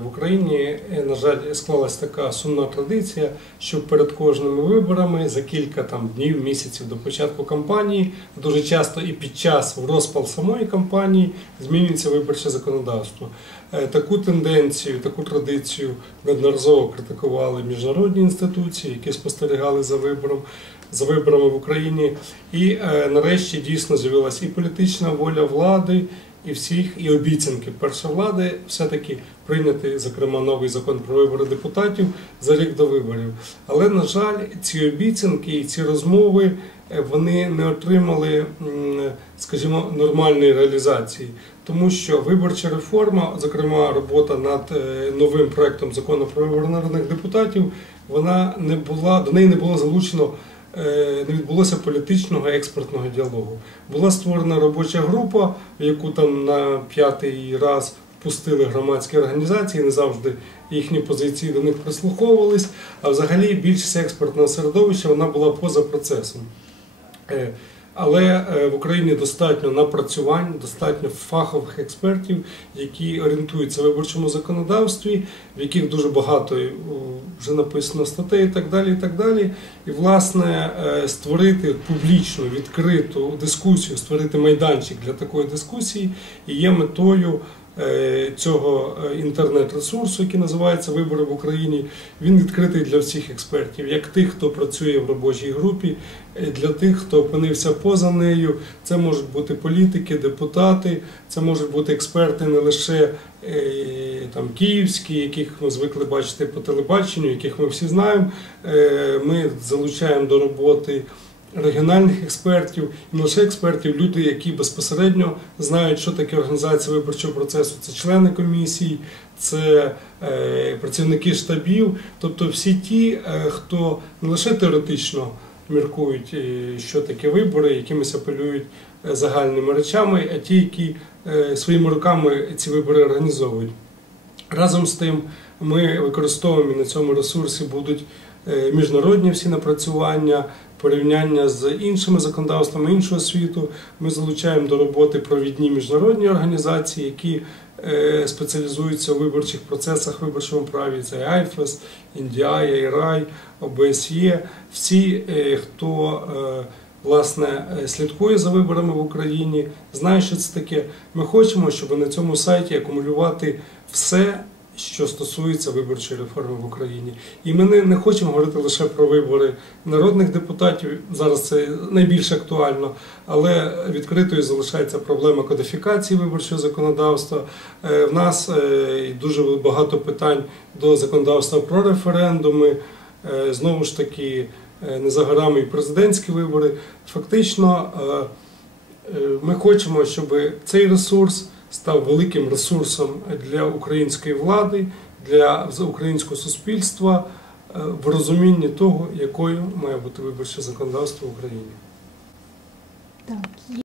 В Україні, е, на жаль, склалась така сумна традиція, що перед кожними виборами за кілька там днів, місяців до початку кампанії, дуже часто і під час в розпал самої кампанії змінюється виборче законодавство. Е, Таку тенденцію, таку традицію неодноразово критикували міжнародні інституції, які спостерігали за вибором. За виборами в Україні, і е, нарешті дійсно з'явилася і політична воля влади, і всіх, і обіцянки першої влади все-таки прийняти, зокрема, новий закон про вибори депутатів за рік до виборів. Але, на жаль, ці обіцянки і ці розмови е, вони не отримали, скажімо, нормальної реалізації, тому що виборча реформа, зокрема, робота над е, новим проектом закону про вибори народних депутатів, вона не була до неї не було залучено не відбулося політичного експертного діалогу. Була створена робоча група, в яку там на п'ятий раз впустили громадські організації, не завжди їхні позиції до них прислуховувались. А взагалі більшість експертного середовища вона була поза процесом. Е, Але е, в Україні достатньо напрацювань, достатньо фахових експертів, які орієнтуються в виборчому законодавстві, в яких дуже багато е, вже написано статей і так далі. І так далі. І власне е, створити публічну відкриту дискусію, створити майданчик для такої дискусії і є метою. Е, Цього е, інтернет-ресурсу, який називається Вибори в Україні, він відкритий для всіх експертів, як тих, хто працює в робочій групі, е, для тих, хто опинився поза нею. Це можуть бути політики, депутати, це можуть бути експерти не лише там київські, яких ми звикли бачити по телебаченню, яких ми всі знаємо. Ми залучаємо до роботи. Регіональних експертів, і не лише експертів, люди, які безпосередньо знають, що таке організація виборчого процесу, це члени комісій, це е, працівники штабів, тобто всі ті, е, хто не лише теоретично міркують, е, що таке вибори, якимись апелюють загальними речами, а ті, які своїми руками ці вибори організовують. Разом з тим, ми використовуємо на цьому ресурсі будуть міжнародні всі напрацювання, порівняння з іншими законодавствами іншого світу. Ми залучаємо до роботи провідні міжнародні організації, які е, спеціалізуються у виборчих процесах, виборчому праві. Це IFES, NDI, IRI, ОБСЄ. Всі, е, хто е, власне слідкує за виборами в Україні, знає, що це таке. Ми хочемо, щоб на цьому сайті акумулювати все. Що стосується виборчої реформи в Україні, і ми не, хочемо говорити лише про вибори народних депутатів. Зараз це найбільш актуально, але відкритою залишається проблема кодифікації виборчого законодавства. Е, В нас е, дуже багато питань до законодавства про референдуми. Е, Знову ж таки, не за горами і президентські вибори. Фактично, ми хочемо, щоб цей ресурс став великим ресурсом для української влади, для українського суспільства е, в розумінні того, якою має бути виборче законодавство в Україні. Так,